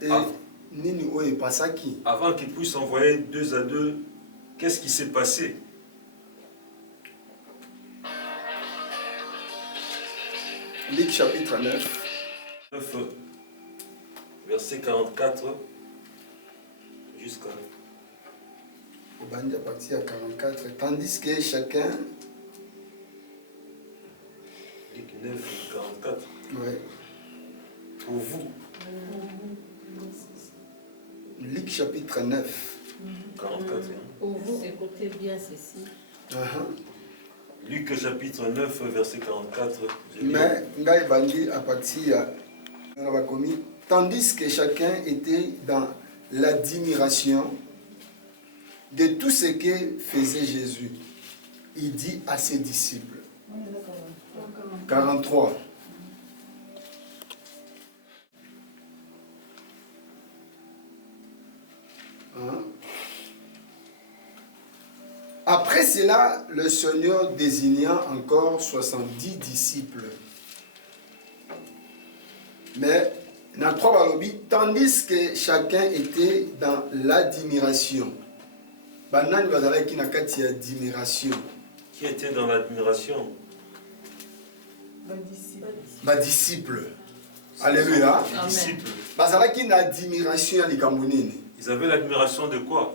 Et nini oyo pasaki. Avant qu'il puisse envoyer 2 à 2, qu'est-ce qui s'est passé? Luc chapitre 9. 9, verset 44 jusqu'à... Au bandi à partir à 44. Tandis que chacun... Luc 9, 44. Ouais. Pour vous. Luc chapitre 9. 44. Hein? Pour vous, écoutez bien ceci. Luc chapitre 9, verset 44. Mais, ngai bandi à partir à commis. Tandis que chacun était dans l'admiration de tout ce que faisait Jésus, il dit à ses disciples. 43. Après cela, le Seigneur désigna encore 70 disciples. Mais, tandis que chacun était dans l'admiration. Qui était dans l'admiration? Disciples. Alléluia. Disciples. Ils avaient l'admiration de quoi?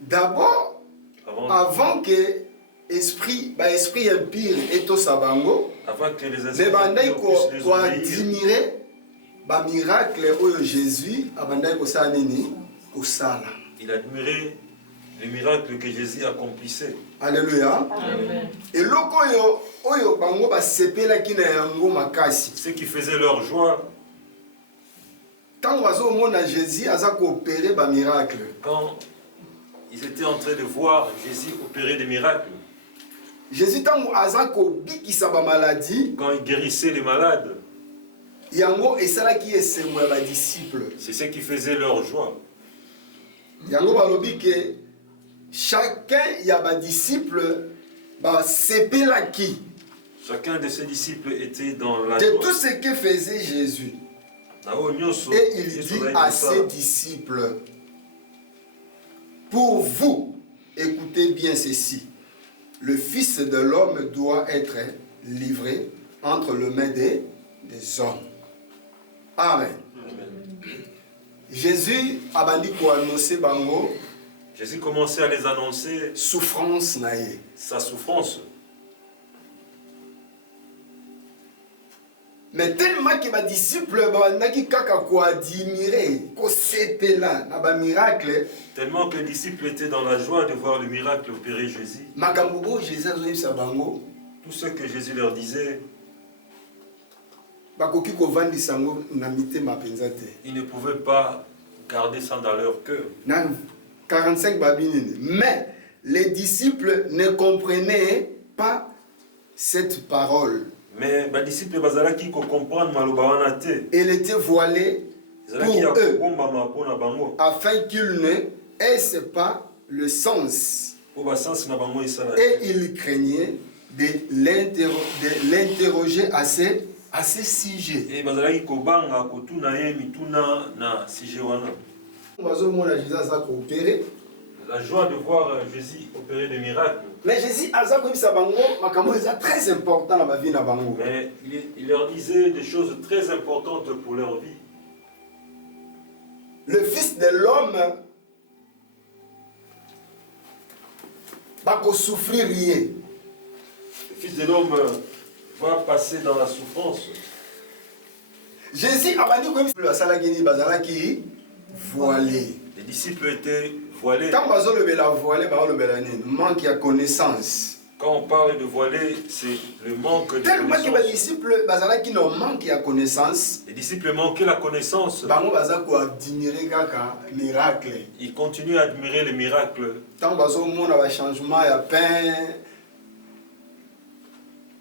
D'abord, avant que esprit impire et tout sabango, avant que les esprits admirer ba miracle oyo Jésus abandai kosala nini kosala. Il admirait les miracles que Jésus accomplissait. Alléluia. Amen. Et loko oyo bango ba sepelaki na yango makasi. Ce qui faisait leur joie. Quand bazo mona Jésus aza ko opérer ba miracle. Quand ils étaient en train de voir Jésus opérer des miracles. Jésus tango aza ko bikisa ba maladie. Quand il guérissait les malades. Yango esalaki esengo ya ba disciples. C'est ce qui faisait leur joie. Yango balobi que chacun ya ba disciples ba sepelaki. Chacun de ses disciples était dans la de joie. tout ce que faisait Jésus. Et il dit à ses disciples, pour vous, écoutez bien ceci, le Fils de l'homme doit être livré entre les mains des hommes. Amen. Amen. Jésus a bandi ko annoncer bango. Jésus commençait à les annoncer souffrance naïe. Sa souffrance. Mais tellement que mes disciples miracle. Tellement que les disciples étaient dans la joie de voir le miracle opérer Jésus. Tout ce que Jésus leur disait, ils ne pouvaient pas garder ça dans leur cœur. 45 babines. Mais les disciples ne comprenaient pas cette parole. Mais les disciples bazalaki ko comprendre maloba wana te. Elle était voilée pour eux, afin qu'ils ne aient pas le sens. Et ils craignaient de l'interroger à ces sujets. Et bazalaki ko banga ko tuna ye mituna na sujet wana. La joie de voir Jésus opérer des miracles. Mais Jésus est très important dans ma vie. Mais il leur disait des choses très importantes pour leur vie. Le Fils de l'homme va souffrir rien. Le Fils de l'homme va passer dans la souffrance. Jésus a dit voilé. Les disciples étaient voilés. Quand manque de connaissance. Quand on parle de voilé, c'est le manque de connaissance. Tellement que les disciples manquaient la connaissance. Ils continuent à admirer les miracles.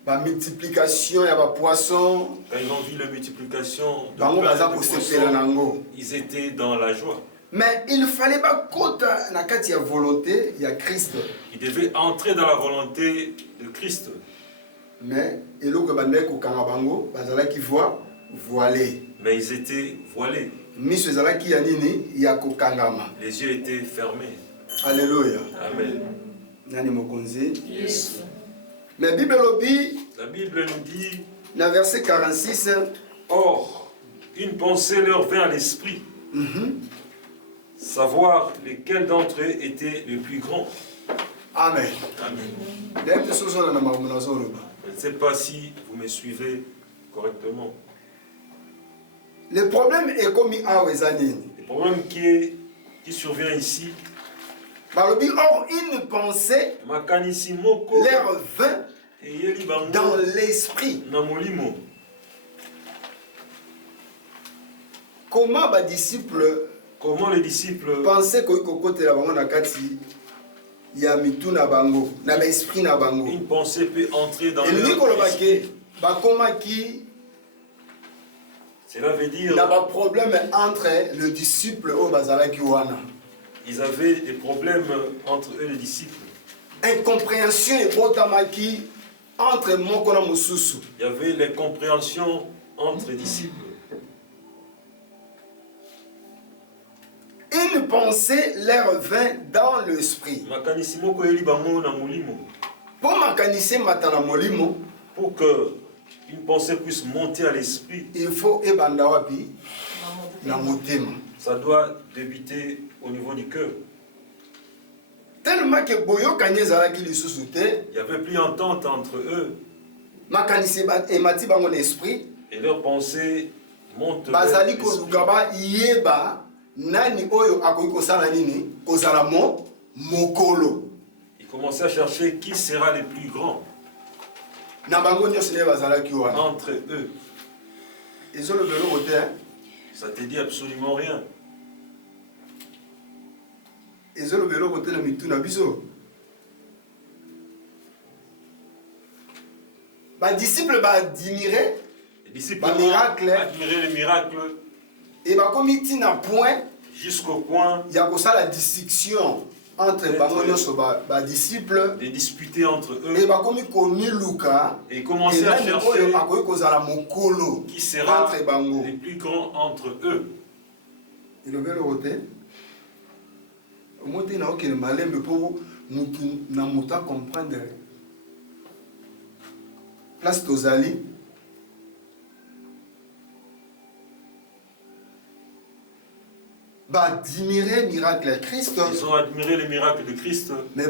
La multiplication, il y a des poissons. Quand ils ont vu la multiplication de poissons, ils étaient dans la joie. Mais il ne fallait pas qu'il y ait volonté, il y a Christ. Ils devaient entrer dans la volonté de Christ. Mais ils étaient voilés. Les yeux étaient fermés. Alléluia. Amen. Yes. Mais la Bible nous dit, dans verset 46, or, une pensée leur vint à l'esprit, savoir lesquels d'entre eux étaient les plus grands. Amen. Amen. Je ne sais pas si vous me suivez correctement. Le problème est comme le problème qui survient ici, or une pensée leur vint dans l'esprit. Comment les disciples pensaient que une pensée peut entrer dans leur esprit. Cela veut dire il y a un problème entre le disciple et ils avaient des problèmes entre eux les disciples. Incompréhension et entre Mokona Mususu. Il y avait les compréhensions entre les disciples. Une pensée leur vint dans l'esprit. Pour que une pensée puisse monter à l'esprit, il faut ça doit débuter au niveau du cœur. Tellement que il n'y avait plus entente entre eux. Et leur pensée monte vers l'esprit. Ils commençaient à chercher qui sera le plus grand entre eux. Ça te dit absolument rien. Les disciples admiraient le miracle et point jusqu'au point il y a la distinction entre les disciples de disputer entre eux et commencer à chercher qui sera le plus grand entre eux. Place Tozali. Admirer miracle Christ. Ils ont admiré les miracles de Christ. Mais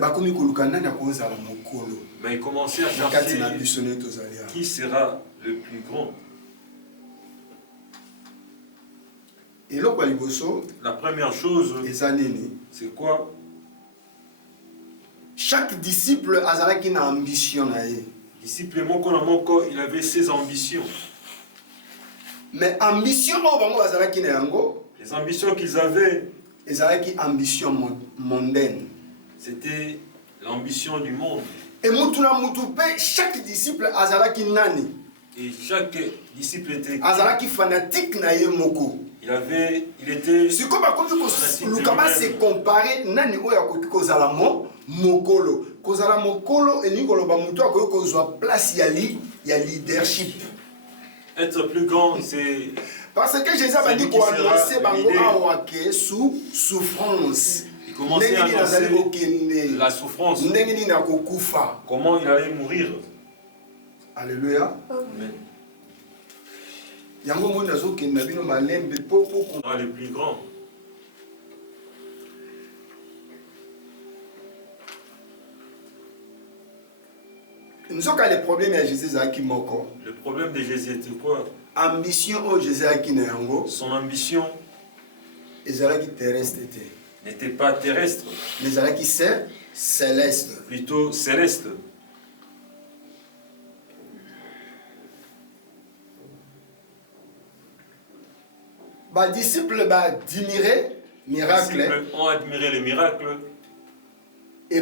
ils commençaient à chercher qui sera le plus grand. Et la première chose, c'est quoi? Chaque disciple a une ambition. Disciple Moko, il avait ses ambitions. Mais ambition, les ambitions qu'ils avaient, ambition mondaine. C'était l'ambition du monde. Et chaque disciple a nani. Et chaque disciple était fanatique. Il était se comparer nani mokolo. Kozala mokolo et nikoloba mutu akokozwa place ya leadership. Être plus grand, c'est parce que Jésus a dit qu'on annonçait bango awake sous souffrance. Il commençait à annoncer la souffrance. Comment il allait mourir. Alléluia. Amen. Le plus grand. Le problème de Jésus était quoi? Ambition au Jésus son ambition n'était pas terrestre, mais céleste. Plutôt céleste. Les disciples ont admiré les miracles. Et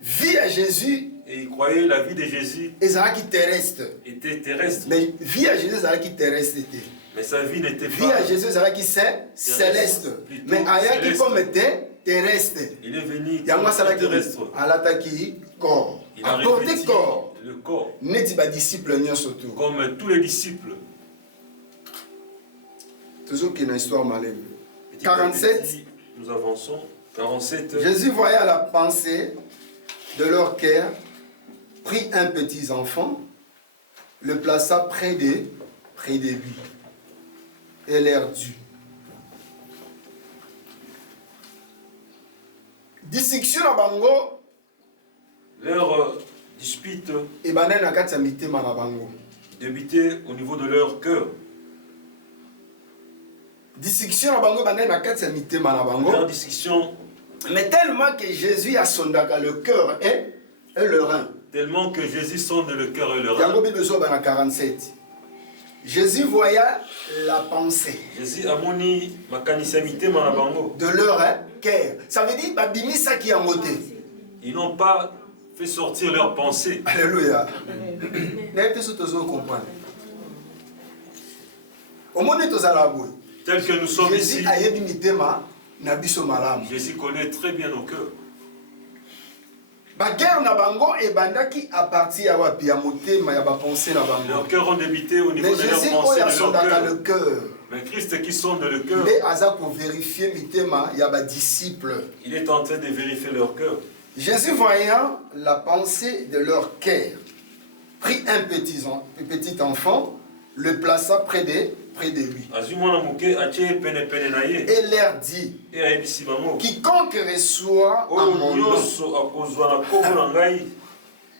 vie à Jésus. Et ils croyaient la vie de Jésus était terrestre. Mais vie à Jésus terrestre. Mais sa vie n'était pas. Vie à Jésus céleste. Mais Ayaki comme était terrestre. Il est venu terrestre. Alataki corps. Il a apporté revêtu corps. le corps. Neti ba disciple surtout. Comme tous les disciples. Toujours qu'il y a une histoire malade. Petit à 47. petit, nous avançons. 47. Jésus voyait la pensée de leur cœur, prit un petit enfant, le plaça près de lui et leur dit. Discussion na bango. Leur dispute Et banen na kati ya mitema na bango. débutait au niveau de leur cœur. Discussion na bango banen na kati ya mitema na bango. Leur discussion. Mais tellement que Jésus a sondaka le cœur et le rein. Tellement que Jésus sonde le cœur et le rein. Yango Bible bana 47. Jésus voya la pensée. Jésus a moni makanisa mitema na bango. De leur cœur. Ça veut dire babimisa qui a moté. Ils n'ont pas fait sortir leurs pensées. Alléluia. N'ayez pas tout comprendre. Au monde de Tozalabou. Tel que nous sommes Jésus ici. a yebi mitema na biso malamu. Jésus connaît très bien nos cœurs. Ba guerre na bango et bandaki à partir ya wapi ya motema ya ba pensée na bango. Leurs cœurs ont débuté au niveau Mais de leurs Jésus pensées, oya de sondaka leur le cœur. cœur. Mais Christ qui sonde le cœur, Mais aza pour vérifier mitema ya ba disciples. il est en train de vérifier leur cœur. Jésus voyant la pensée de leur cœur, prit un petit enfant, le plaça près de lui. Et leur dit, quiconque reçoit à mon nom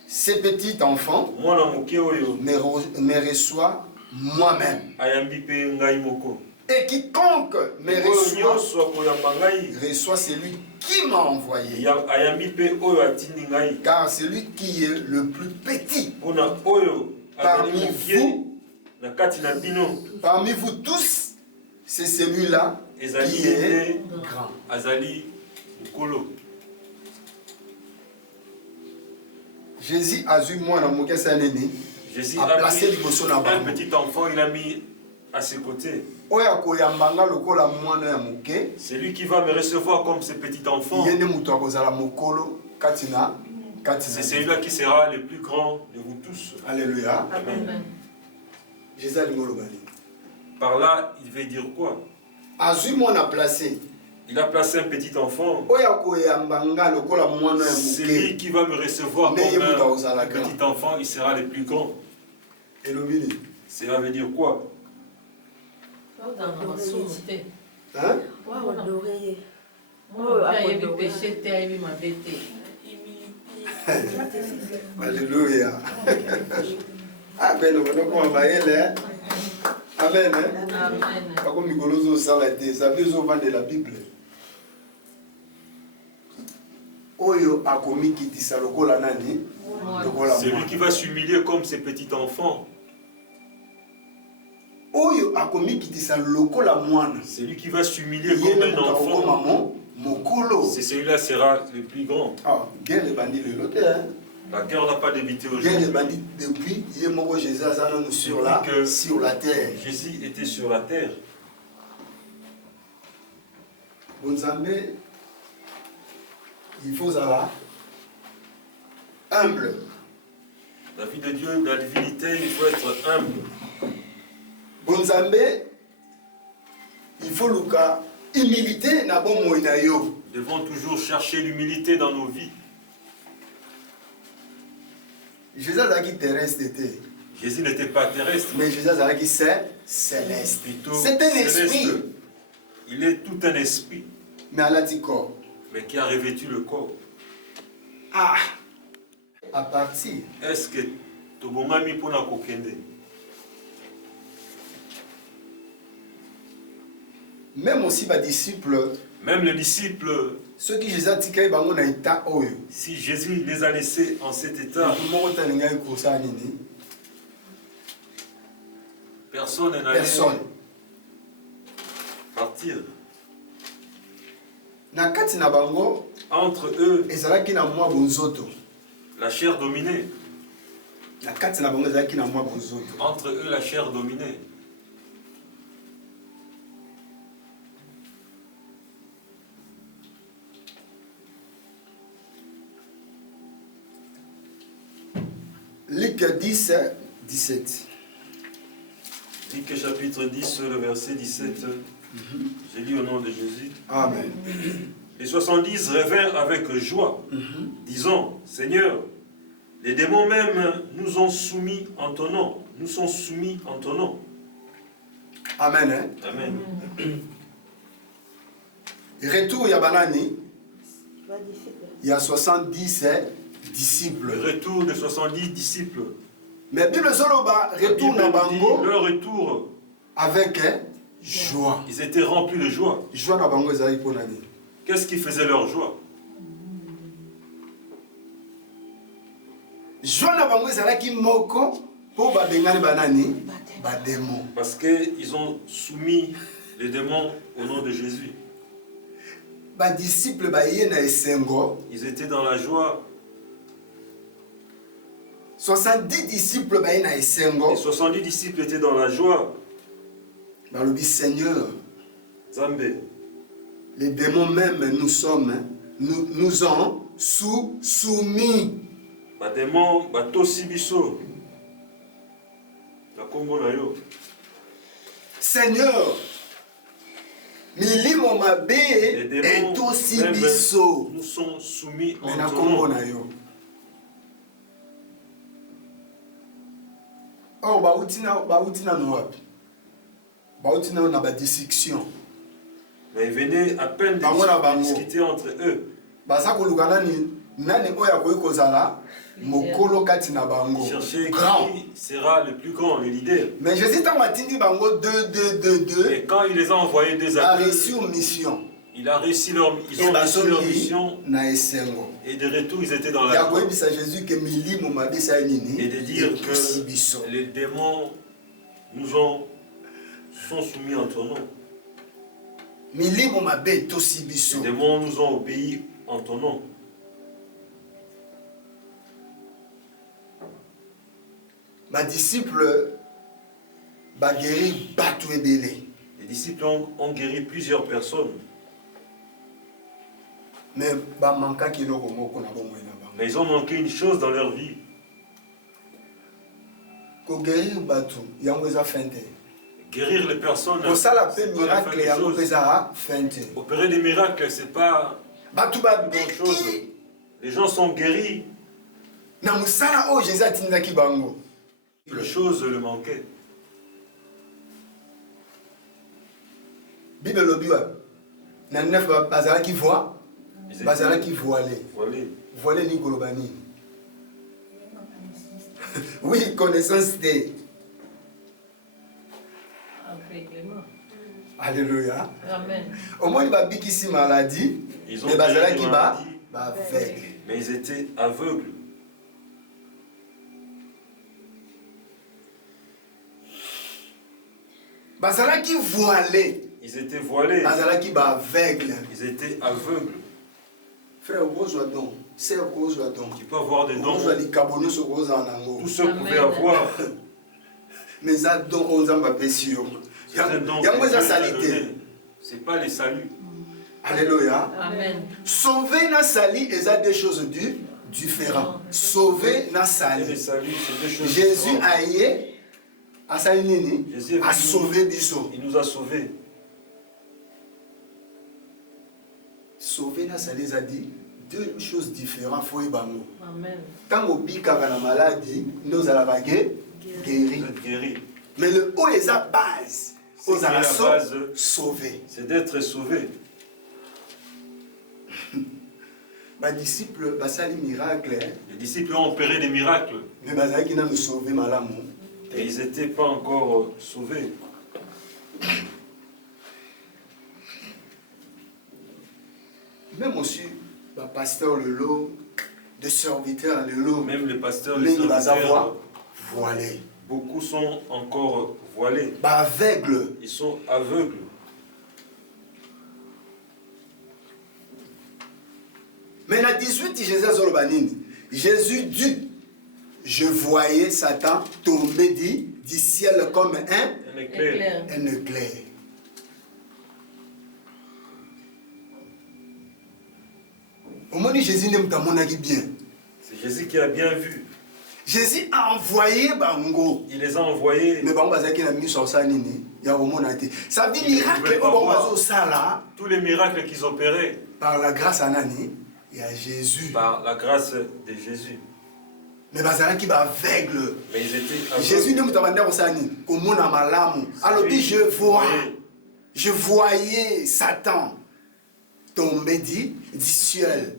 ce petit enfant me reçoit moi-même. Et quiconque me reçoit celui qui m'a envoyé. Car celui qui est le plus petit parmi vous tous, c'est celui-là qui est grand. Jésus a vu moi dans mon Jésus a placé un petit enfant, il a mis à ses côtés. C'est lui qui va me recevoir comme ce petit enfant. C'est celui-là qui sera le plus grand de vous tous. Alléluia. Amen. Jésus Par là, il veut dire quoi? Il a placé un petit enfant. Celui qui va me recevoir comme un petit enfant, il sera le plus grand. Cela veut dire quoi? Hein? Alléluia. Amen. Amen. Comme Nicoloso s'arrêter, ça veut dire vendre la Bible. Oyo akomi kitisa lokola nani? C'est lui qui va s'humilier comme ces petits enfants. Oyo akomi kitisa lokola mwana. C'est lui qui va s'humilier comme un enfant. C'est celui-là sera le plus grand. Ah, guerre les bandits le loté, hein? La guerre n'a pas débuté aujourd'hui. Guerre les bandits depuis Jésus sur la terre. Jésus était sur la terre. Bonzambé, il faut ça humble. La vie de Dieu, la divinité, il faut être humble. Bonzambé, il faut luka humilité na bon moina yo. Nous devons toujours chercher l'humilité dans nos vies. Jésus a dit terrestre. Jésus n'était pas terrestre. Mais Jésus a dit céleste. C'est un esprit. Il est tout un esprit. Mais elle a dit corps. Mais qui a revêtu le corps. Ah! À partir. Est-ce que Tobongami pona kokende? Même aussi les disciples. Même les disciples. Ceux qui Jésus a dit qu'ils ont un état. Si Jésus les a laissés en cet état. Personne n'allait partir. Entre eux, la chair dominait. Entre eux, la chair dominait. Luc 10, 17. Luc chapitre 10, le verset 17. J'ai lu au nom de Jésus. Amen. Les 70 revinrent avec joie, disant, Seigneur, les démons même nous ont soumis en ton nom. Nous sont soumis en ton nom. Amen. Hein? Amen. Retour, il y a Banani. Il y a 70 disciples. Le retour de 70 disciples. Mais Bible Zoloba retourne à Bango. Le retour avec joie. Ils étaient remplis de joie. Joie na Bango ezali pour nani. Qu'est-ce qui faisait leur joie? Joie na Bango ezalaki moko pour babengani banani ba démons. Parce qu'ils ont soumis les démons au nom de Jésus. Ba disciples ba yena esengo. Ils étaient dans la joie. 70 disciples ba yena esengo. Les 70 disciples étaient dans la joie. Ba lobi Seigneur. Zambé. Les démons même nous ont soumis. Ba démons ba tosi biso. La kombo na yo. Seigneur. Milimo mabe et tosi biso. Nous sont soumis en ton ton nom. Oh, bautina no wapi. Bautina na ba dissection. Mais ils venaient à peine de discuter entre eux. Basa kolukana ni nani oya koikozala mokolo kati na bango. Chercher qui sera le plus grand, le leader. Mais Jésus t'a matindi bango 2. Et quand il les a envoyés deux à deux, il a réussi ils ont réussi leur mission. Et de retour, ils étaient dans la joie. Et de dire que les démons sont soumis en ton nom. Les démons nous ont obéi en ton nom. Ma disciple va guérir Batou et Bélé. Les disciples ont guéri plusieurs personnes. Mais ils ont manqué une chose dans leur vie. Guérir les personnes. Opérer des miracles, c'est pas une chose. Les gens sont guéris. Une chose le manquait. Bible na neuf bazala qui voit, bazala qui voilé. Voilé ni golobani. Oui, connaissance des. Alléluia. Amen. Au moins, il va bien ici maladie, mais bazala qui va aveugle. Mais ils étaient aveugles. Bazala qui voilé. Ils étaient voilés. Bazala qui va aveugle. Ils étaient aveugles. Frère, donc. Sœur, donc. Tu peux avoir des dons. Tous ceux que pouvaient avoir. Mais ça, donc, on s'en va pécio. Il y a salité. C'est pas les saluts. Alléluia. Amen. Sauver na sali, et ça des choses différentes. Sauver na sali. Jésus a yé, a sauvé biso. Il nous a sauvés. Sauver na sali, ça dit deux choses différentes. Faut y bango. Amen. Quand on pique à la maladie, nous allons guérir. Mais le haut est la base. Aux la base sauver. C'est d'être sauvé. Les disciples Les disciples ont opéré des miracles. Mais ils n'ont sauvé malamou. Et ils n'étaient pas encore sauvés. Même aussi, le pasteur Lelo, de serviteurs Lelo, même les pasteurs, les serviteurs, voilés. Beaucoup sont encore voilés. Aveugles. Ils sont aveugles. Mais dans 18, Jésus dit, je voyais Satan tomber du ciel comme un éclair. Au moins, Jésus n'aime pas mon bien. C'est Jésus qui a bien vu. Jésus a envoyé bango. Il les a envoyés. Mais bango bazaki na miso sanini ya romonate. Ça veut dire miracle tous les miracles qu'ils opéraient par la grâce à nani ya Jésus. Par la grâce de Jésus. Mais bazalaki ba aveugle. Mais ils étaient aveugles. Jésus ne mutabanda osani komona malamu. Alors dit je voyais Satan tomber du ciel.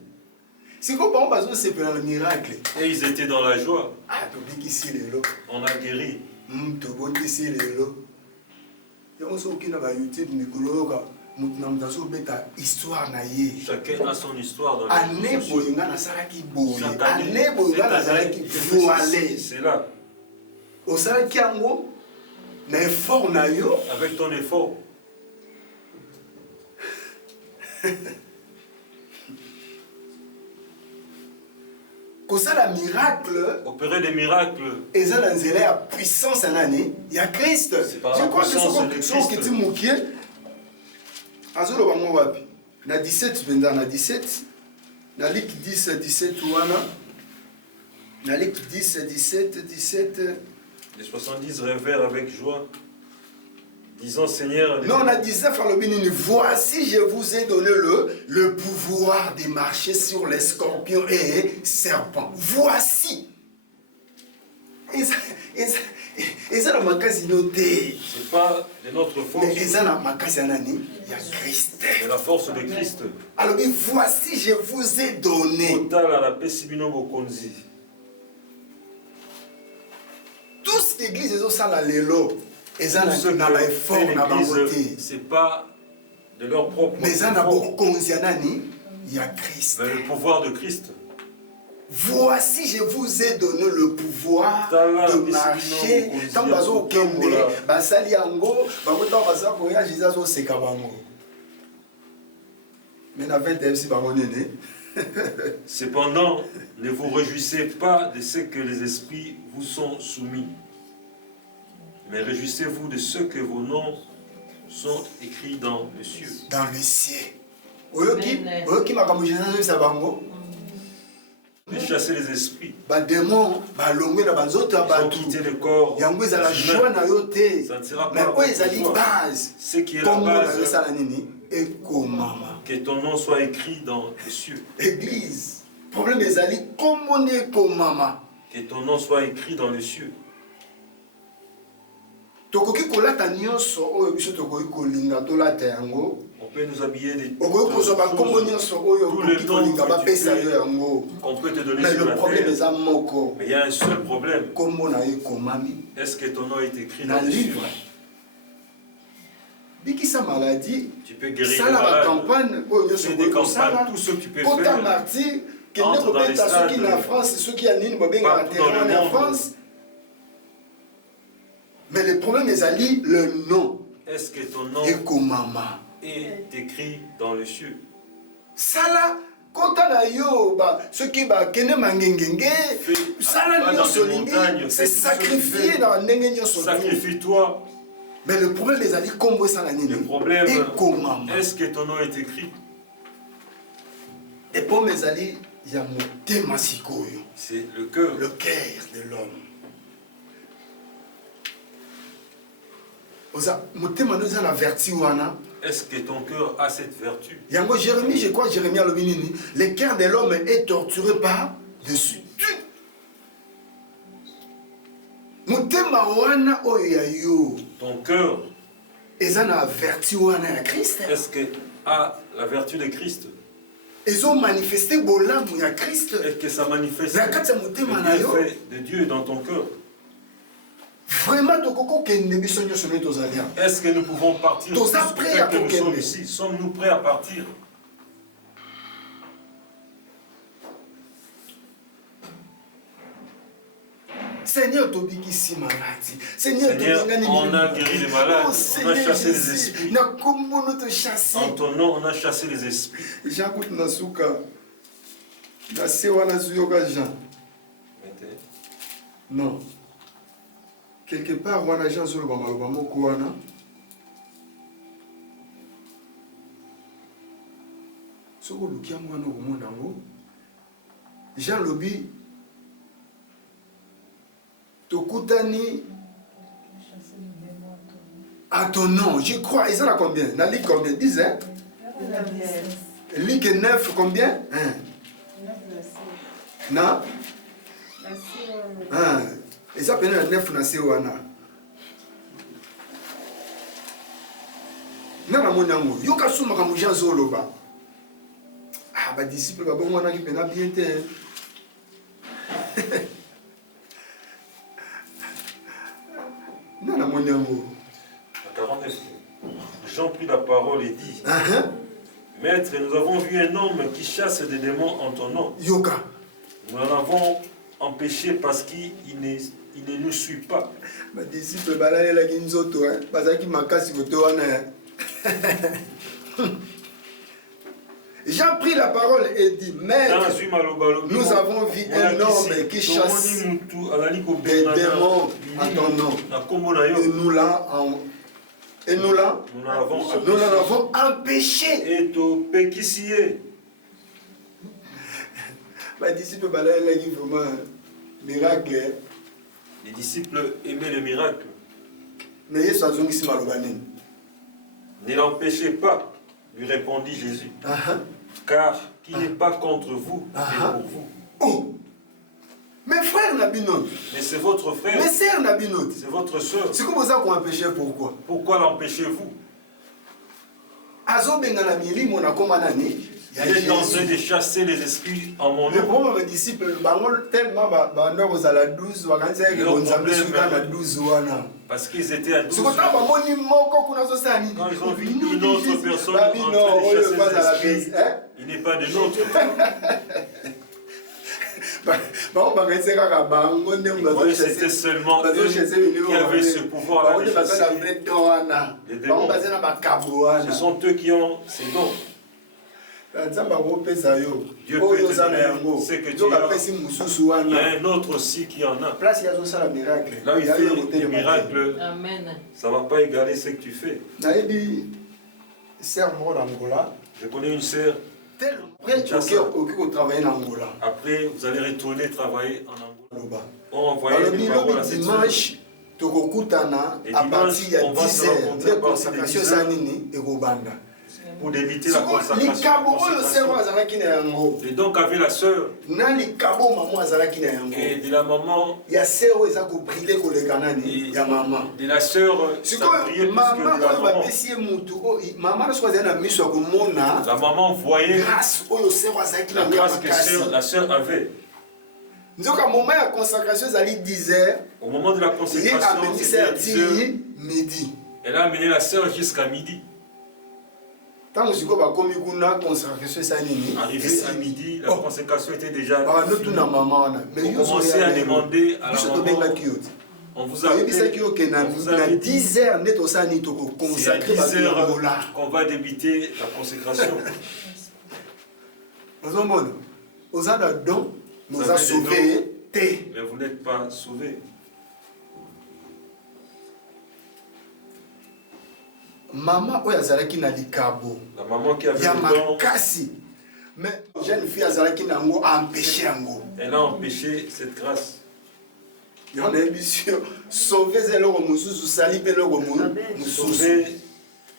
C'est quoi c'est pour le miracle. Et ils étaient dans la joie. Ah, tu dis ici les lots. On a guéri. Tu vois ici les lots. Il y a aussi aucun YouTube Mikologa. Histoire naïe. Chacun a son histoire dans la année boyinga na salaki boye. Année boyinga na salaki voilé. C'est là. Au salaki yango na effort na yo. Avec ton effort. Kosala miracle, opérer des miracles. Et ça dans la puissance en année, il y a Christ. Je crois que ce qui est mouqué, azolo bango wapi. Na 17 benda na 17, na lik 10 17 wana. Na lik 10 17 17. Les 70 rêvèrent avec joie, disant Seigneur. Non, on a dit ça, voici, je vous ai donné le pouvoir de marcher sur les scorpions et serpents. Voici. Et ça, la makasi noté. C'est pas de notre force. Mais ça, la makasi anani, il y a Christ. C'est la force de Christ. Alors, voici, je vous ai donné. Tout ce l'église est au salalelo. Et ça, c'est pas de leur propre. Mais ça, il y a Christ. Mais le pouvoir de Christ. Voici, je vous ai donné le pouvoir de marcher. Tant bazo kende, basali yango, bamuta basa koya Jesus o sekabango. Mais na 20 si bango nene. Cependant, ne vous réjouissez pas de ce que les esprits vous sont soumis, mais réjouissez-vous de ce que vos noms sont écrits dans le ciel. Dans le ciel. Oyoki makambo Jesus sabango. De chasser les esprits. Ils ont quitté le corps. Ça ne sera pas base. Ce qui est la base. Que ton nom soit écrit dans les cieux. Église. Problème est que ton nom soit écrit dans les cieux. On peut nous habiller de tout le temps qu'on peut te donner sur la terre. Mais il y a un seul problème. Est-ce que ton nom est écrit dans le livre? Tu peux guérir les malades. Fais des campagnes, tout ce que tu peux faire. Entre dans les stades, partout dans le monde. Mais le problème est le nom. Est-ce que ton nom est écrit dans les cieux? Sala kota na yo ceux qui kene mangengenge sala nyonso lingi c'est sacrifié dans ndenge nyonso. Sacrifie-toi. Mais le problème des ali kombo sala nini? Le problème est-ce que ton nom est écrit? Et pour mes ali ya motema sikoyo. C'est le cœur de l'homme. Motema nous la vertu wana. Est-ce que ton cœur a cette vertu? Yango Jérémie, je crois Jérémie Alobinini, le cœur de l'homme est torturé par dessus. Motema wana oyayo. Ton cœur. Eza na vertu wana ya Christ. Est-ce que a la vertu de Christ? Ils ont manifesté bolamu ya Christ. Est-ce que ça manifeste le fait de Dieu dans ton cœur? Vraiment, est-ce que nous pouvons partir? Nous sommes ici. Sommes-nous prêts à partir? Seigneur, Seigneur, on a guéri les malades, on a chassé les esprits. En ton nom, on a chassé les esprits. Non. Quelque part, on a Jean sur le Bamako. Jean Lobi, Tokutani à ton nom. Je crois. Ils en a combien? La ligue combien? 10, hein? Ligue 9, combien? Hein? Non? Ah, et ça peut être 9 na sewana. Nana monyango, yoka suma ka mujan zoloba. Ah, ba disciple ba bon wana ki pena bien te. Nana monyango. 49. Jean prit la parole et dit, Maître, nous avons vu un homme qui chasse des démons en ton nom. Yoka. Nous en avons empêché parce qu'il ne nous suit pas. Ma disciple balale la kinzoto, hein, parce qu'il m'a cassé votre wana. Jean prit la parole et dit, Maître, nous avons vu un homme qui chasse des démons en ton nom. Et nous l'avons empêché. Et tu péquissier. Ma disciple balale la qui vraiment miracle. Les disciples aimaient le miracle. Mais Yesu azongisi malobanini. Ne l'empêchez pas, lui répondit Jésus. Car qui n'est pas contre vous, mais pour vous. Oh! Mes frères Nabinot. Mais c'est votre frère. Mes sœurs Nabinot. C'est votre soeur. C'est comme ça qu'on empêchait pourquoi? Pourquoi l'empêchez-vous? Azo benga na mili mona koma nani? Il est en train de chasser les esprits en mon Le nom. problème mes disciples, tellement bandor aux à la 12, wakanza ke konzambe suka na 12 wana. Parce qu'ils étaient à 12. C'est quand bamoni moko kuna so sani. Quand ils ont vu une autre personne en train de chasser les esprits, il n'est pas de nôtre. C'était seulement eux qui avaient ce pouvoir-là de chasser. Ce sont eux qui ont ces dons. Dieu peut te donner ce que tu as. Il y a un autre aussi qui en a. Là où il fait des miracles, ça ne va pas égaler ce que tu fais. Je connais une sœur. Après, vous allez retourner travailler en Angola. On envoyait des paroles à cette sœur. À partir de 10 heures de consacration, pour éviter la consacration. Et donc avec la sœur et de la maman, de la sœur, ça priait plus que de la maman. La maman voyait la grâce que la sœur avait. Au moment de la consécration, c'était 10 heures. Elle a amené la sœur jusqu'à midi. Arrivé à midi, la consécration était déjà finie. On commençait à demander à la maman. On vous a appelé, c'est à 10 heures qu'on va débuter la consécration. Vous avez des dons, nous a sauvés, mais vous n'êtes pas sauvés. Maman oyo azalaki na likabo. La maman qui avait le don. Mais jeune fille azalaki nango a empêché yango. Elle a empêché cette grâce. On a émission sauver zelo mususu sali pe lo mususu. Sauver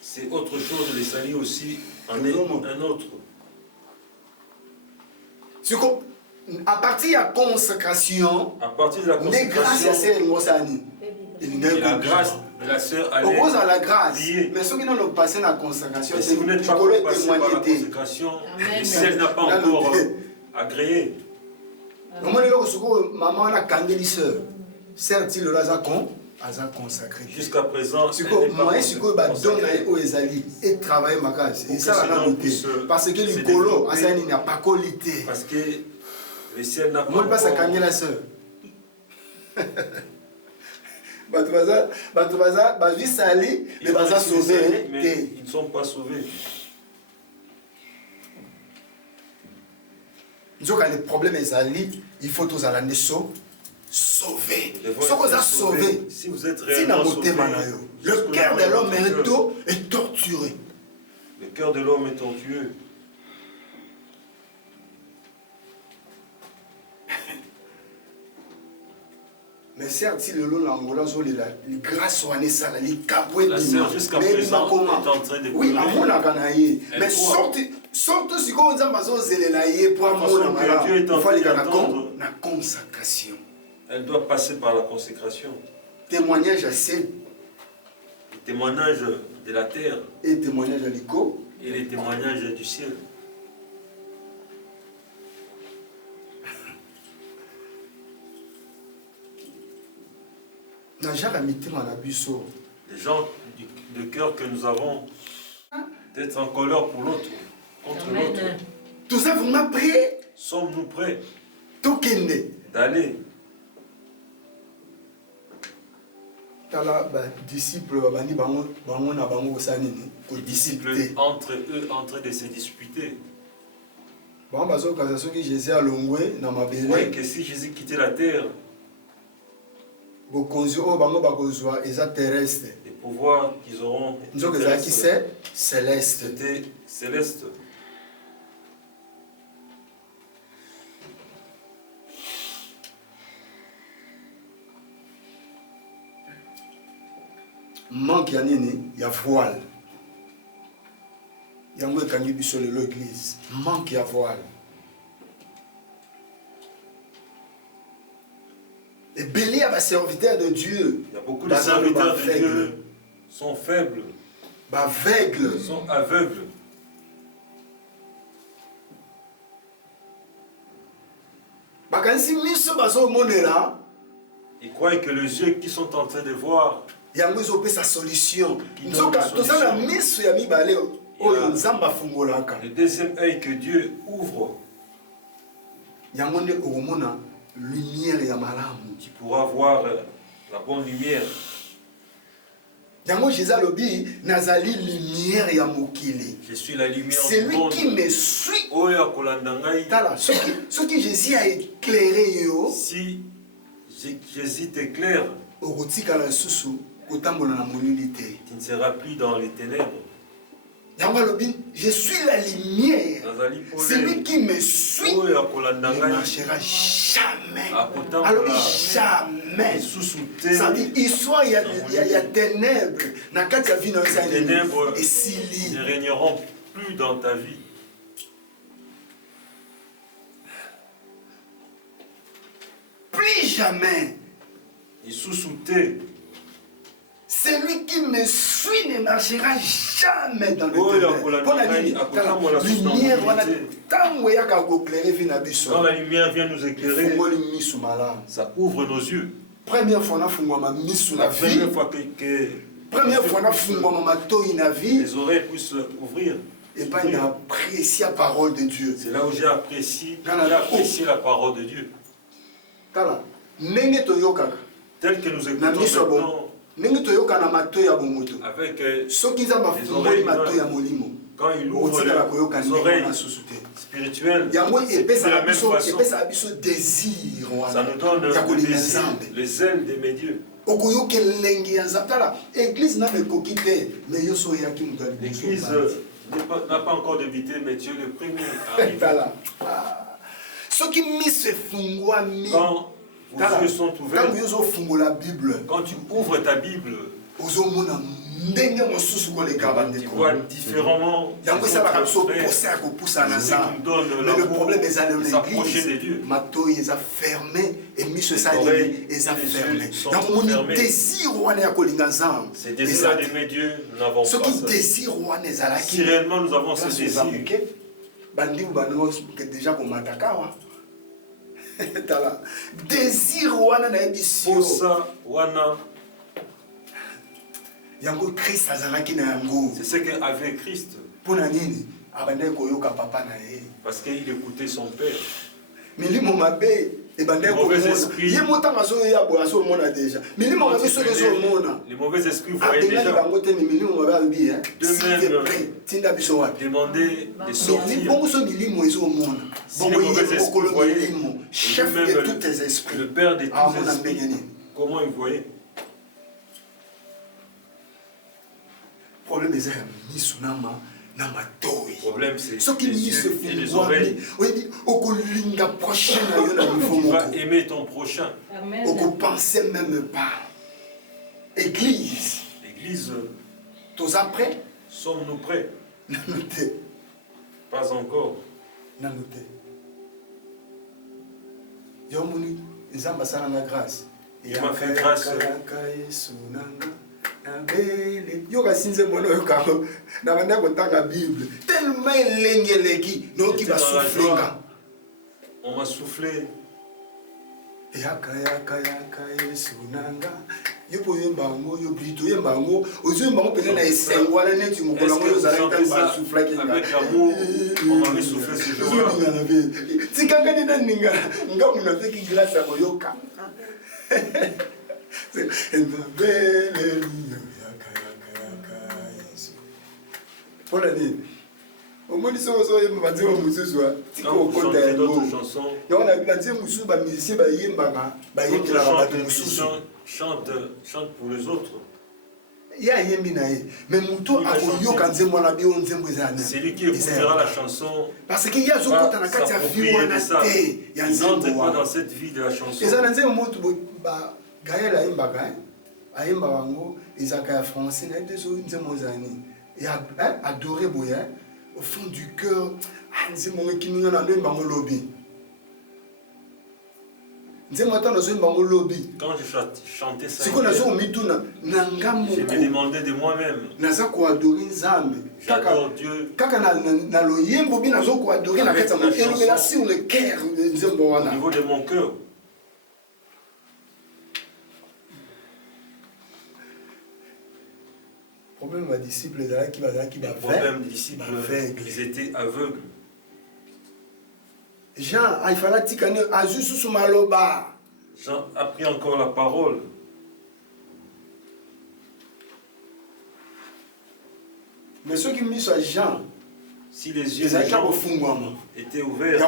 c'est autre chose, les salir aussi en est un autre. À partir de la consécration, à partir de la consécration, la grâce de la sœur allait lier. Mais ceux qui n'ont pas passé la consécration, si vous n'êtes pas passé par la consécration, et si elle n'a pas encore agréé, jusqu'à présent, parce que le colo n'a pas qualité. Parce que le ciel n'a pas encore. Mais ils ne sont pas sauvés. Le problème est il faut tous aller sauver. Si vous êtes réellement sauvé, le cœur de l'homme est torturé. Le cœur de l'homme est tortueux. Mais certes, le long l'angola, les grâces sont années ça, les cabouets, La sœur jusqu'à présent est en train de oui, pleurer. à mon aganaïe. Mais sortez si vous avez besoin de pour mon aganaïe. Il faut aller dans la consacration. Elle doit passer par la consécration. Témoignage à ciel. Témoignage de la terre. Et témoignage à l'écho. Et les témoignages du ciel. Les gens de cœur que nous avons d'être en colère pour l'autre, contre l'autre. Tout ça, vous m'apprenez. Sommes-nous prêts d'aller? Les disciples entre eux en train de se disputer. Oui, que si Jésus quittait la terre, les pouvoirs qu'ils auront céleste. C'était céleste. Manque ya nini ya voile. Yango ekangi biso lelo église. Manque ya voile. Et belé à serviteurs de Dieu. Il y a beaucoup de serviteurs de Dieu sont faibles. Aveugles. Sont aveugles. Bakansi miso bazo monela. Ils croient que les yeux qui sont en train de voir. Yango ils sa solution. Le deuxième œil que Dieu ouvre. Yango ne omona lumière ya malamu. Tu pourras voir la bonne lumière. Yango Jésus lobi nazali lumière ya mokili. Je suis la lumière du monde. Celui qui me suit. Oya kolanda ngai. Tala, ce qui Jésus a éclairé yo. Si Jésus t'éclaire, tu ne seras plus dans les ténèbres. Je suis la lumière. Celui qui me suit ne marchera jamais. Alors jamais. Ça dit, histoire, il y a ténèbres. Les ténèbres ne régneront plus dans ta vie. Plus jamais. Il sous-souté. Celui qui me suit ne marchera jamais dans le ténèbre. Quand la lumière vient nous éclairer, ça ouvre nos yeux. Première fois, la première fois que les oreilles puissent ouvrir. Et pas il a apprécié la parole de Dieu. C'est là où j'ai apprécié la parole de Dieu. Tel que nous écoutons maintenant, avec les oreilles humaines, quand il ouvre les oreilles spirituelles, c'est de la même façon. Ça nous donne le désir, les ailes d'aimer Dieu. L'église n'a pas encore débuté, mais tu es le premier à arriver. Quand vos yeux sont ouverts, quand tu ouvres ta Bible, tu vois différemment. Mais le problème est à l'église. Mato ils a fermé et mis ce ça ils a fermé. Donc mon désir c'est désir d'aimer Dieu, nous n'avons pas ça. Si réellement nous avons ce désir, déjà pour m'attaquer. Désir wana na ebisio. Pour ça wana. Yango Christ azalaki na yango. C'est ce qu'avait Christ. Pona nini? Abandai koyoka papa na ye. Parce qu'il écoutait son père. Milimo mabe et bandai ko esprit. Ye motanga so ya bo aso mona déjà. Milimo mabe so lezo mona. Les mauvais esprits voyaient déjà. Bango te milimo mabe albi hein. De tinda biso wa. Demander de sortir. Bongo so milimo ezo mona. Si les mauvais esprits voyaient, chef de tous tes esprits. Le père de tous les esprits. Comment il voyait? Problème est misunama Le problème, c'est Ce qui les yeux et les oreilles. Tu vas aimer ton prochain. Amen. On ne pensait même pas. Église. L'église, Tous après? sommes-nous prêts? Nanoté. Pas encore. Nanoté. Yomuni, les ambassades la grâce. Il m'a fait grâce. Yoka sinze mono yoka na banda kotanga Bible tellement elengeleki noki J'étais dans la basuflinga joie. On m'a soufflé. yaka Yesu nanga yopo yembango yo brito yembango ozo yembango pena na esengo ala neti mukolo ngo yo zala Chanter ça basufla kinga avec l'amour, on m'avait soufflé ce jour-là. tikanga nina ninga ngamu na feki glace ya moyoka pour la nuit. Au moins, ils sont aux yeux, ils vont dire Quand vous chantez d'autres chansons, on a vu la dire, Moussou, les musiciens, ils chante pour les autres. mais Moutou a eu quand c'est moi la bio, on C'est lui qui écoutera la chanson. parce qu'il y a Pas s'approprier de ça. Il n'entre pas dans cette vie de la chanson. Et ça, c'est un mot Gaël a aimba wango ezaka français na deux autres nzemozani et adoré boya au fond du cœur nzemo kininga na ndemba ngolobi nzemo atana zo mbango lobi Quand je chantais ça, siko nazo mituna na ngambo je me demandais de moi-même. naza ko adorer nzambe J'adore Dieu. kaka na loyembo bi nazo ko adorer na kata mo elobela sur le cœur nzembo Au wana niveau de mon cœur. problème ma disciple qui va Le problème des disciples, ils étaient aveugles. Jean, il fallait tikane azusu sumaloba. Jean a pris encore la parole. Mais ceux qui mis sur Jean, Si les yeux des gens étaient ouverts,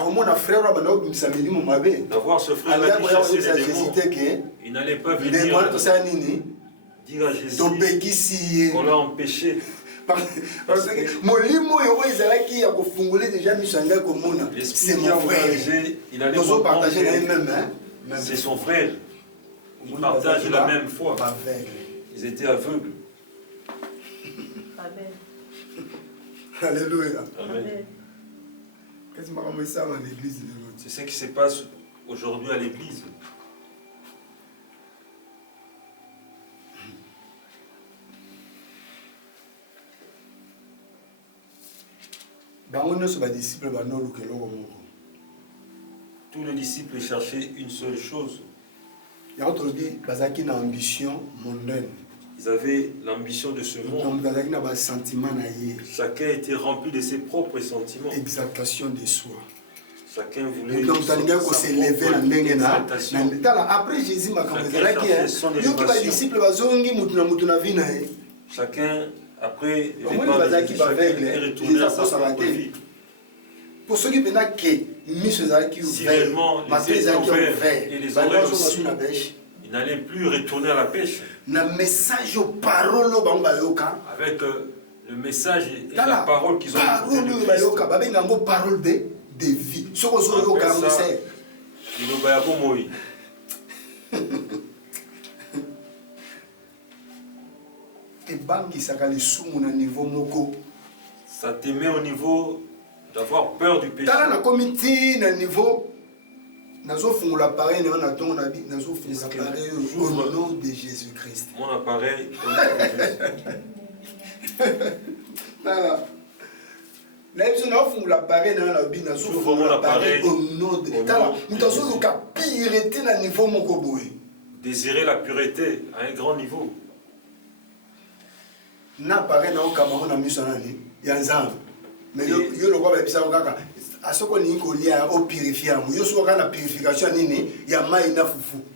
d'avoir ce frère-là qui chassait les démons, il n'allait pas venir dire à Jésus qu'on l'a empêché. L'esprit qui a engagé, il allait comprendre que c'est son frère. Ils partagent la même foi. Ils étaient aveugles. Amen. Alléluia. Amen. Amen. C'est ce qui se passe aujourd'hui à l'église. Tous les disciples cherchaient une seule chose. Ils avaient l'ambition de ce monde. Chacun était rempli de ses propres sentiments. Exaltation de soi. Chacun voulait après Jésus chacun après est retourné à sa propre vie. Pour ceux qui venaient si réellement les yeux étaient ouverts et les oreilles aussi, ils n'allaient plus retourner à la pêche. Avec le message et la parole qu'ils ont écouté de parole de vie. Ça te met au niveau d'avoir peur du péché. Au nom de Jésus-Christ. Mon appareil au nom de Jésus. J'ouvre mon appareil au nom de Jésus. Désirer la pureté à un grand niveau. Mais le roi à ce qu'on y a au purifier,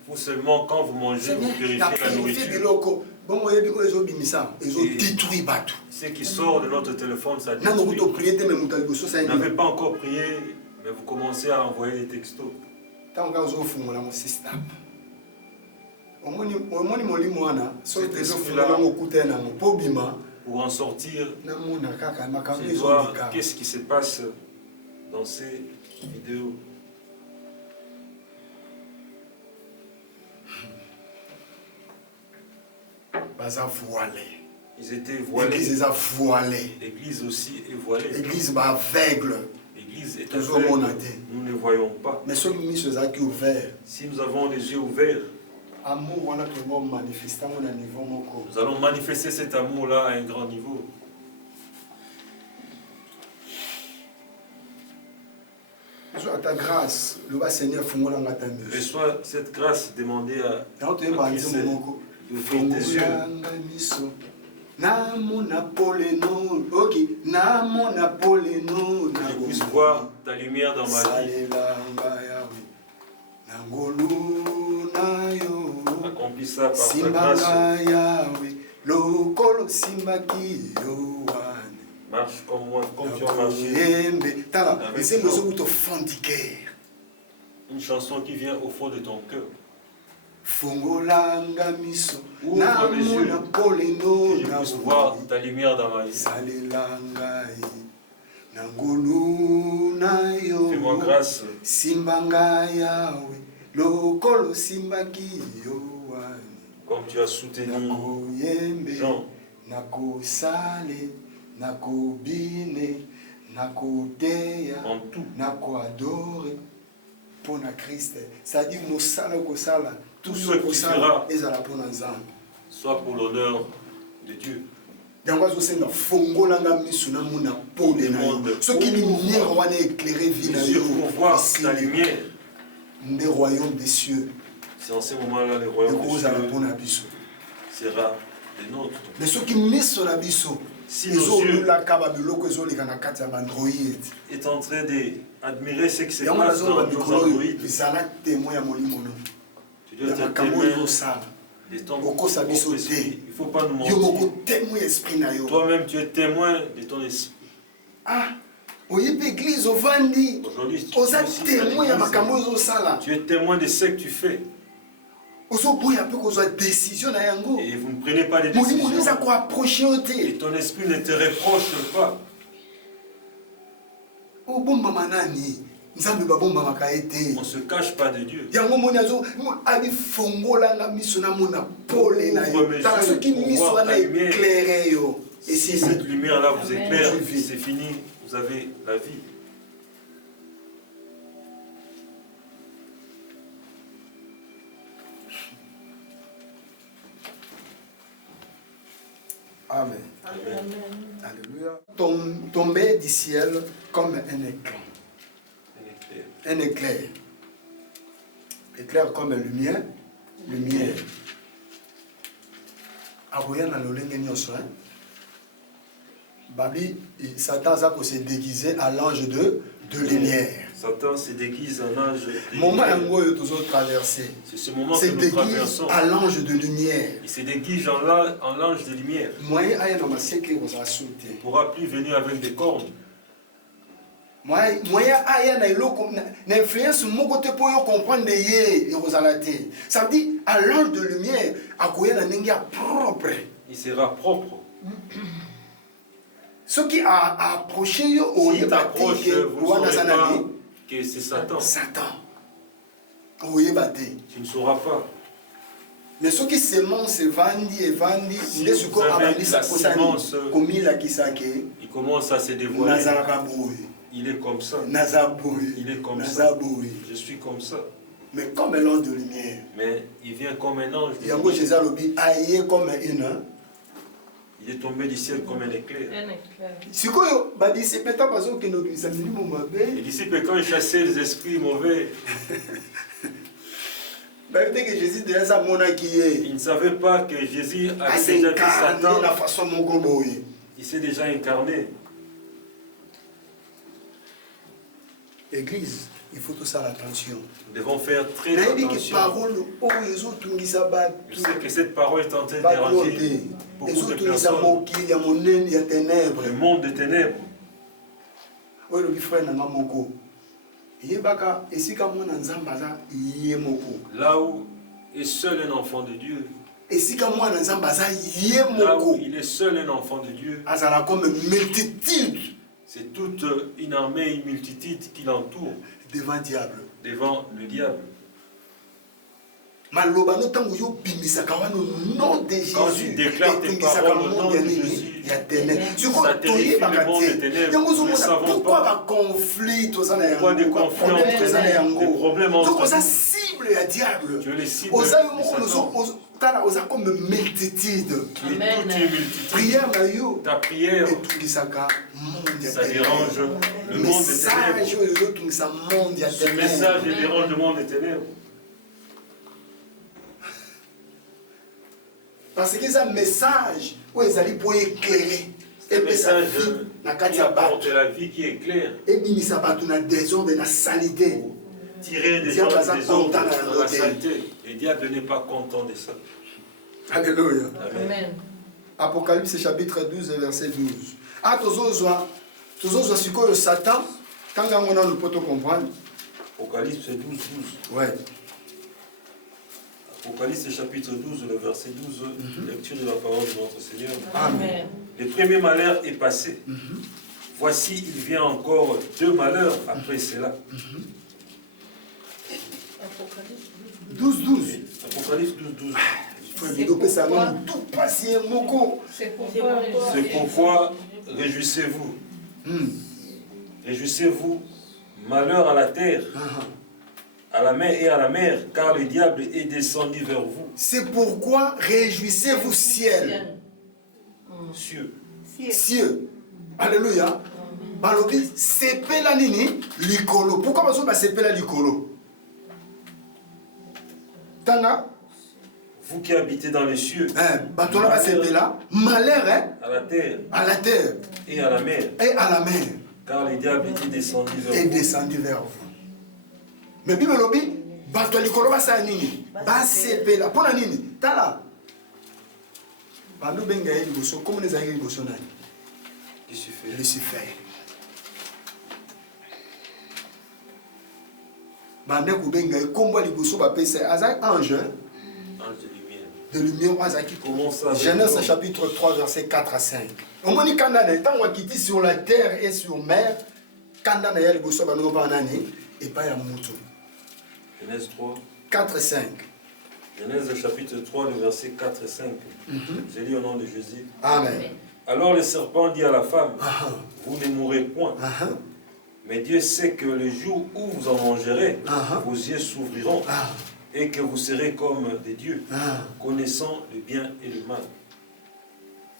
Vous seulement quand vous mangez, vous purifiez la nourriture. Ce qui sort de notre téléphone, ça détruit. Vous n'avez pas encore prié, mais vous commencez à envoyer des textos. pour en sortir, namona kaka makambo je vois ezoleka. qu'est-ce qui se passe dans ces vidéos. Baza voilé. Ils étaient L'église voilés. les a voilés. L'église aussi est voilée. L'église va aveugle. L'église est Toujours aveugle. monaté. Nous ne voyons pas. Mais ceux qui sont ouverts, Si nous avons les yeux ouverts, amour on a tout le monde manifestant au niveau moko. nous allons manifester cet amour-là à un grand niveau. À ta grâce, le va Seigneur fongola ngata mieux. Reçois cette grâce demandée à Dans te ba Christ nzembo moko. d'ouvrir tes yeux. Fongolanga miso. Namona poleno. OK, namona poleno. Que je puisse voir ta lumière dans ma vie. Salelanga yawe. Nangolu na yo. Accomplis ça par ta Simbanga grâce. yawe. Lokolo simbaki yo wane. Marche comme moi, comme tu as marché. Yembe. Tala, Avec ese toi. mozo to fondiker. Une chanson qui vient au fond de ton cœur. Fongolanga miso. Ouvre mes yeux. Namona poleno. Que je puisse voir ta lumière dans ma vie. Salelanga nangolu na yo. Fais-moi grâce. Simbanga yawe. Lokolo simbaki yo wane. Comme tu as soutenu Nakoyembe. Jean. Nakosale. Nakobine. Nakoteya. En tout. Nakoadore. Pour na Christ. C'est-à-dire mosala kosala. Tout ce que tu feras ezala pour na nzambe. soit pour l'honneur de Dieu. yango azosenga fongolanga miso na mona pole na yo soki lumière wana éclairé vie na Les yeux yo pour voir ta lumière. nde royaume des cieux C'est en ce moment-là le royaume des ekozala cieux mpona biso sera le nôtre. mais soki miso na biso Si nos yeux ezolulaka babiloko ezoleka na kati ya bandroid est en train d'admirer ce qui se yango passe nazoloba dans nos mikolo oyo androïdes, ezala témoin ya molimo no tu dois ya être makambo témoin oyo ezosala de ton okosa propre biso esprit. te Il ne faut pas nous yo moko mentir. témoin ya esprit na yo Toi-même, tu es témoin de ton esprit. ah oyebi église ovandi Aujourd'hui, tu oza es aussi témoin ya à makambo l'église. oyo ezosala Tu es témoin de ce que tu fais. ozoboya mpe kozwa décision na yango Et vous ne prenez pas les molimo eza décisions. koapproche yo te Et ton esprit ne te reproche pas. obombama nani nzambe babombamaka ye te On ne se cache pas de Dieu. yango moni abifongolanga miso namona pole na yo Ouvre mes tala yeux soki pour miso voir wana ta lumière. éclaire yo Et si esili cette lumière-là vous Amen. éclaire, Suivi. c'est fini, vous avez la vie. amen Amen. alléluia tomber du ciel comme un éclair un éclair éclair comme lumière lumière akoya na lolenge nyonso babi Satan aza se déguiser à l'ange de lumière Satan se déguise en ange. de moment lumière. yango oyo tozotraverse C'est ce moment se que nous déguise traversons. à l'ange de lumière Il se déguise en l'ange de lumière. moyen aya na masieke ekozala su te Il ne pourra plus venir avec des cornes. moyen aya na eloko na influence moko te mpo yo comprendre ye ekozala te ça veut dire à l'ange de lumière akoya na ndenge ya propre Il sera propre. soki aapproche yo S'il oyeba te t'approche, ke vous ne wana aza saurez na pas ye que c'est Satan. Satan oyeba te Tu ne sauras pas. mais soki semence evandi Si nde vous sikoyo avez abandisa la kosani semence, komilakisa ke il commence à se dévoiler. nazalaka boye Il est comme ça. naza boye Il est comme naza ça. boye Je suis comme ça. mais comme l'ange de lumière Mais il vient comme un ange. de yango lumière. jésus alobi aye comme une Il est tombé du ciel comme un éclair. Un éclair. sikoyo badisiple ntango bazokende okilisa milimo Les mabe disciples, quand ils chassaient les esprits mauvais, bayebi te ke jésus deja eza amonaki ye ils ne savaient pas que Jésus avait déjà vu asenkarne Satan. na façon moko boye Il s'est déjà incarné. église il faut tosala attention Nous devons faire très nayebi ke attention. parole oyo ezotungisa Je sais bato que cette parole est en train de bato déranger te beaucoup de ezotungisa personnes. mokili ya monene ya ténèbre Le monde des ténèbres. oyo elobi frère nanga moko eyebaka esika mwana nzambe aza ye moko Là où est seul un enfant de Dieu, Et si comme moi, là où il est seul un enfant de Dieu, comme une multitude c'est toute une armée, une multitude qui l'entoure devant le diable. devant le diable. Quand tu déclares tes paroles au nom de Jésus, ça terrifie le monde des ténèbres. Nous ne savons pas pourquoi des conflits entre des problèmes entre cible à diable. Tu es les cibles de Satan. Comme une multitude. Tu es toute une multitude. Prière, ta prière, ça dérange le monde des ténèbres. Ce message dérange le monde des ténèbres. Parce qu'ils ont un message où ils allaient pour éclairer. Et message qui apporte la vie qui éclaire. Et bien, ça va dans le désordre, dans la saleté. Tirer des gens du désordre, dans la saleté. Le diable n'est pas content de ça. Alléluia. Amen. Apocalypse chapitre 12, verset 12. Ah, toujours ce que Satan, quand on a le poteau comprendre. Apocalypse 12, 12. Ouais. Apocalypse chapitre 12, le verset 12, lecture de la parole de notre Seigneur. Amen. Le premier malheur est passé. Voici, il vient encore 2 malheurs après cela. Apocalypse 12, 12. Apocalypse 12, 12. C'est pourquoi réjouissez-vous. Réjouissez-vous, malheur à la terre, à la mer et à la mer, car le diable est descendu vers vous. C'est pourquoi réjouissez-vous ciel. Cieux. Cieux. Alléluia. Balobi, sepe la nini, likolo. Pourquoi parce que sepe la likolo? Tana. Vous qui habitez dans les cieux, malheur à la terre et à la mer, car le diable est descendu vers vous. Mais Bible lobi, bato likolo basa nini, basepela pona nini, tala. Bando benga yeli boso, comme les aïeux boso nani. Lucifer. Bande kubenga kombo liboso ba pesa azai ange. De lumière, Genèse chapitre 3, verset 4 à 5. Au moins, quand on a quitté sur la terre et sur mer, quand on a eu le bousseau, on a et pas un mouton. Genèse 3. 4 et 5. Genèse chapitre 3, le verset 4 et 5. J'ai lu au nom de Jésus. Amen. Alors le serpent dit à la femme, vous ne mourrez point. Mais Dieu sait que le jour où vous en mangerez, vos yeux s'ouvriront. Et que vous serez comme des dieux, connaissant le bien et le mal.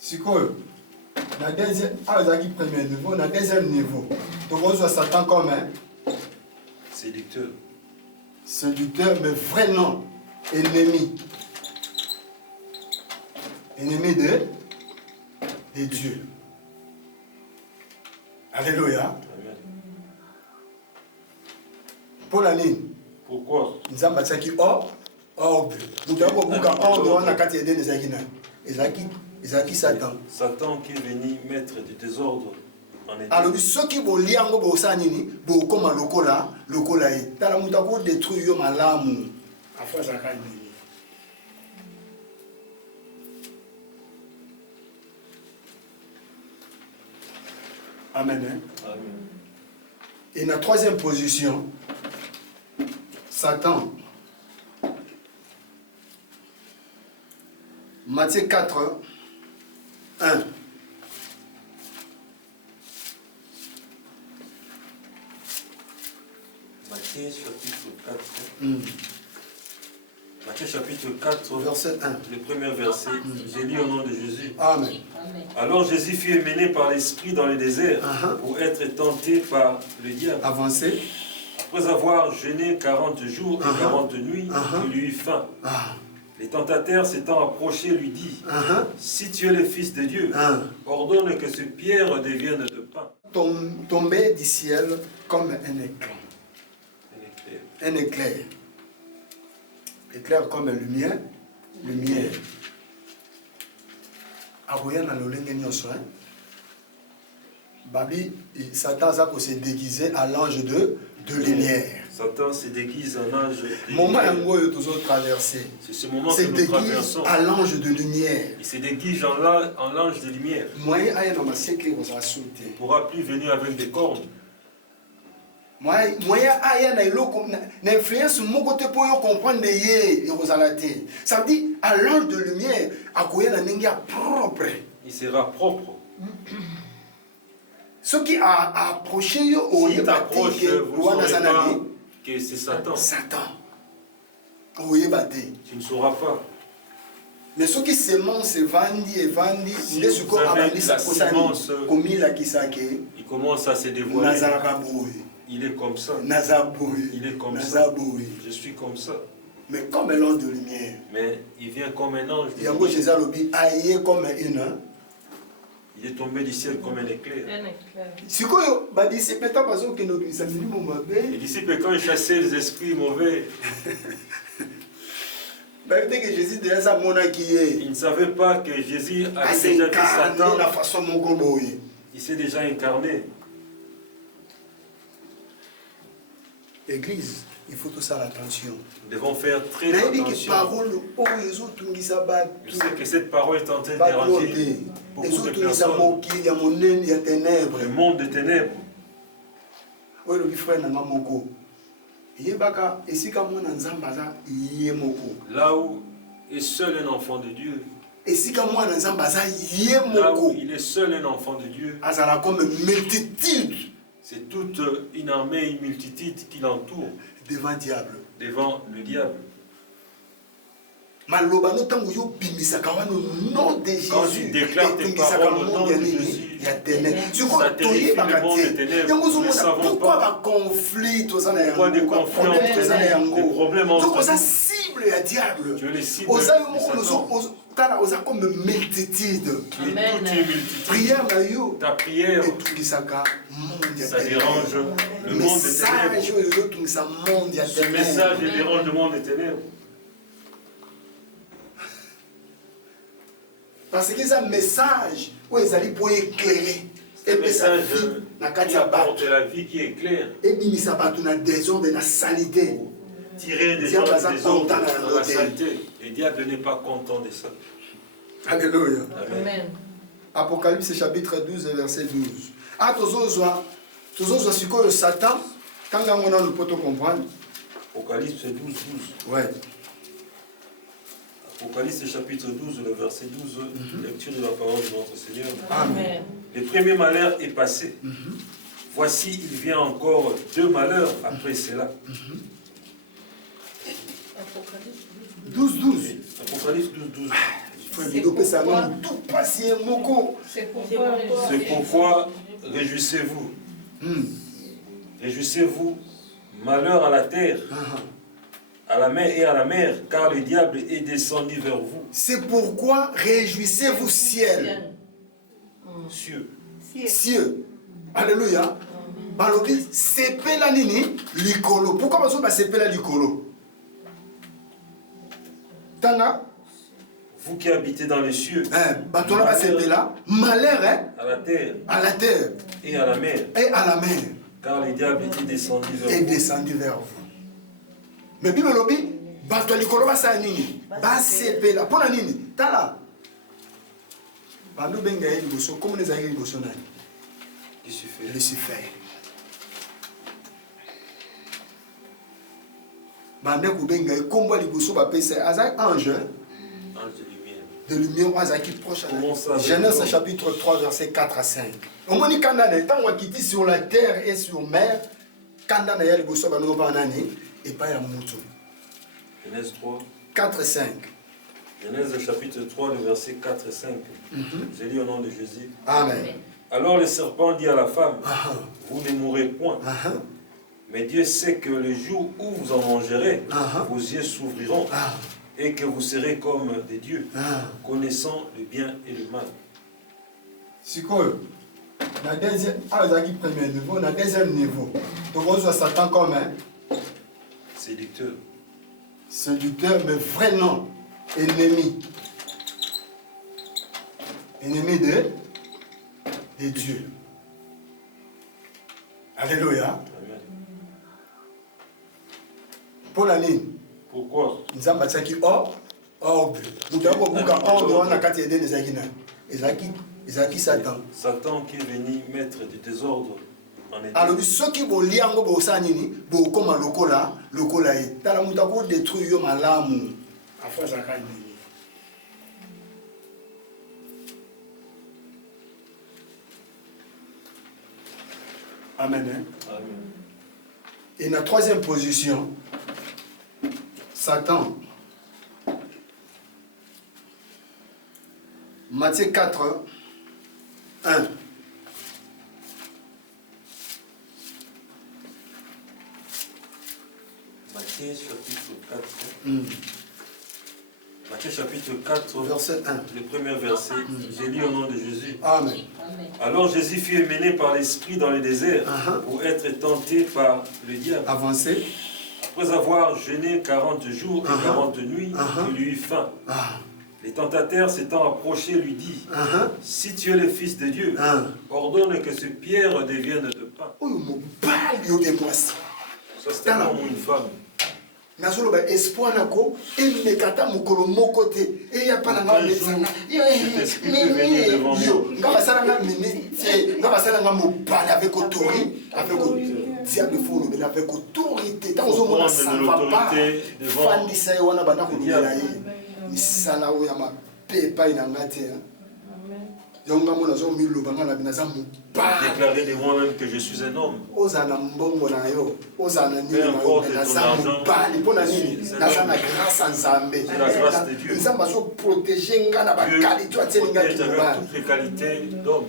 C'est quoi? Dans le premier niveau, dans le deuxième niveau, donc on voit Satan comme un séducteur. Séducteur, mais vrai nom, ennemi. Ennemi de Dieu. Alléluia. Amen. Pour la ligne. Pourquoi? Nzamba tsaki ordre. Mutako buka ordre wana kati ede ezaki na. Ezaki Satan. Satan qui est venu mettre du désordre en Éden. Alors soki boliango bosa nini, bokoma lokola e. Tala mutako détruire yo malamu. Afwa zakani. Amen. Amen. Et la troisième position, Satan. Matthieu 4, 1. Matthieu chapitre 4. Matthieu chapitre 4, verset 1. Le premier verset. J'ai lu au nom de Jésus. Amen. Alors Jésus fut mené par l'Esprit dans le désert pour être tenté par le diable. Avancez. Après avoir jeûné 40 jours et 40 nuits, il eut faim. Les tentateurs s'étant approchés lui dit, si tu es le Fils de Dieu, ordonne que ce pierre devienne de pain. Tomber du ciel comme un éclair. Un éclair. Éclair comme lumière. Lumière. Aroyana lolenge nyonso. Babi, Satan a se déguisé à l'ange de lumière. Satan se déguise en ange de Moment lumière. où ils ont traversé. C'est ce moment Se que nous déguise traversons. à l'ange de lumière. Il se déguise en l'ange de lumière. Moyen aya na maseke kozala sauté. Il ne pourra plus venir avec des cornes. Moyen aya na eloko na influence moko te po yo comprendre ye kozala te. Ça veut dire à l'ange de lumière akoya na ndenge ya propre. Il sera propre. Ce qui a approché yo S'il t'approche, vous ne saurez pas que c'est Satan. Satan. Tu ne sauras pas. Mais ce qui semence vandi et vandi, Si vous avez la semence, il commence à se dévoiler. Il est comme ça. Il est comme ça. Je suis comme ça. Mais comme un ange de lumière. Mais il vient comme un ange. Il Il est tombé du ciel comme un éclair. Les disciples, quand ils chassaient les esprits mauvais, ils ne savaient pas que Jésus avait déjà vu Satan. Il s'est déjà incarné. Église, il faut tout ça l'attention. Nous devons faire très attention. Je sais que cette parole est en train de déranger beaucoup de personnes. Le monde des ténèbres. Là où est seul un enfant de Dieu. Là où il est seul un enfant de Dieu. C'est toute une armée, une multitude qui l'entoure. Devant diable. Devant le diable. Quand tu déclares tes paroles au nom de Jésus, ça terrifie le monde des ténèbres. Nous ne savons pas pourquoi des conflits entre nous, des problèmes entre nous. Tu es les cibles de Satan. Comme multitude. Prière, ta prière, ça dérange le monde des ténèbres. Ce message dérange le monde des ténèbres. Parce que c'est un message où ils allaient pour éclairer. Et message qui apporte la vie qui est claire. Et il n'y a pas de désordre, de saleté. Tirer des gens des désordre dans la saleté. Le diable n'est pas content de ça. Alléluia. Amen. Apocalypse chapitre 12, verset 12. Ah, toujours ce que Satan, quand on peut comprendre. Apocalypse 12, 12. Ouais. Apocalypse chapitre 12, le verset 12, lecture de la parole de notre Seigneur. Amen. Le premier malheur est passé. Voici, il vient encore 2 malheurs après cela. Apocalypse 12, 12. Apocalypse 12, 12. C'est pourquoi réjouissez-vous. Réjouissez-vous, malheur à la terre, à la mer et à la mer, car le diable est descendu vers vous. C'est pourquoi réjouissez-vous ciel. Cieux. Cieux. Alléluia. Balobi, sepela nini likolo. Pourquoi parce que sepela likolo? Tanga. Vous qui habitez dans les cieux, malheur à la terre et à la mer, car le diable est descendu vers vous. Mais Bible lobi, batolikolo basa nini, basepela pona nini, tala. Bando benga yeli boso, comment les aïe boso nani? Lucifer. Bande kubenga kombo liboso ba pesa azak ange. De lumière qui proche. Genèse chapitre 3 verset 4 à 5. Au moment où tant qui dit sur la terre et sur mer, Kandana ya liboso ba no banani et pas ya mutu. Genèse 3 4 et 5. Genèse chapitre 3 le verset 4 et 5. J'ai lu au nom de Jésus. Amen. Alors le serpent dit à la femme, vous ne mourrez point. Mais Dieu sait que le jour où vous en mangerez, vos yeux s'ouvriront. Et que vous serez comme des dieux, connaissant le bien et le mal. C'est quoi? La deuxième, premier niveau, la deuxième niveau. Donc on voit Satan comme un séducteur. Séducteur, mais vrai non. Ennemi. Ennemi de Dieu. Alléluia. Pour la ligne. Pourquoi? Nous avons bâti ordre. Nous avons beaucoup d'ordre. On a 4 aides des Aguina. Ezaki Satan. Satan qui est venu mettre du désordre en Éden. Alors, ceux qui vont lire en gros, comme un locola, est. Dans la moutako détruire ma lame. Afin Zakani. Amen. Hein? Amen. Et la troisième position, Satan. Matthieu 4, 1. Matthieu chapitre 4. Matthieu chapitre 4, verset 1. Le premier verset. J'ai lu au nom de Jésus. Amen. Alors Jésus fut mené par l'Esprit dans le désert pour être tenté par le diable. Avancez. Après avoir jeûné 40 jours et 40 nuits, il eut faim. Les tentateurs s'étant approchés lui dit, si tu es le Fils de Dieu, ordonne que ce pierre devienne de pain. Ça c'était un homme ou une femme. Nazoloba espoir nako emekata mukolo moko te eya pa na ngala yo ngaba sala nga mimi tie ngaba sala nga mopale avec autorité diable faut le avec autorité tant ozo mona ça va pas fandisa yo wana bana ko lobela ye misala o ya mapepa ina ngate yonga mona zo miloba ngala binaza déclarer de moi-même que je suis un homme. Ozana mbongo na yo, ozana nini na yo, naza mubali, pona nini, naza na grâce en Nzambe. C'est la grâce de Dieu. Nzambe azo protéger nga na ba qualité wa tselinga avec toutes les qualités d'homme.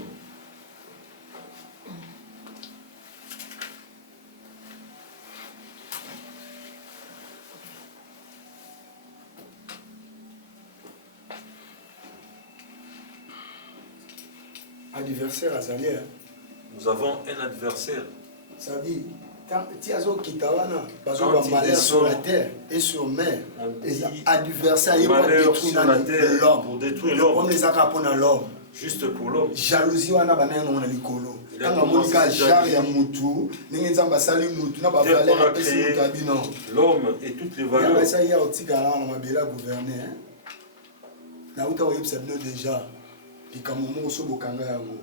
Adversaire azali. Nous avons un adversaire. Ça dit, Tiazo Kitawana, bazo ba malheur sur la terre et sur mer. Les adversaires ils vont détruire l'homme. Pour détruire l'homme. On les a pour l'homme. Juste pour l'homme. Jalousie wana bana no na likolo. Kanga monika jar ya mutu, ningi nzamba sali mutu na ba valeur pesi mutu abino. L'homme et toutes les valeurs. Ya ça ya otikala na mabela gouverner. Na uta oyebisa bino déjà. Pikamomo so bokanga yango.